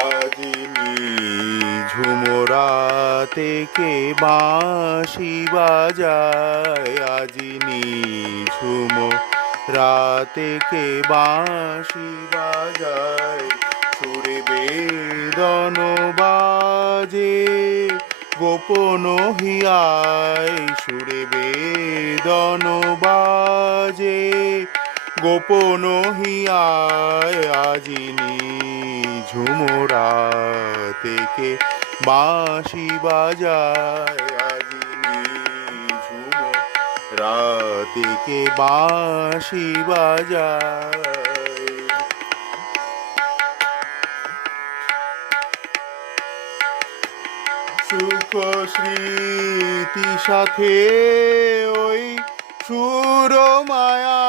আজিনি ঝুমরাতে কে বাঁশি বাজায়, আজিনি ঝুম রাতে কে বাঁশি বাজায়, সুরে বেদন বাজে গোপন হিয়ায়, সুরে বেদন বাজে গোপন হিয়ায়, আজিনি ঝুমরাতে কে বাঁশি বাজায়, আজিনি ঝুমরাতে কে বাঁশি বাজায়। সুখ স্মৃতি সাথে ওই সুর মায়া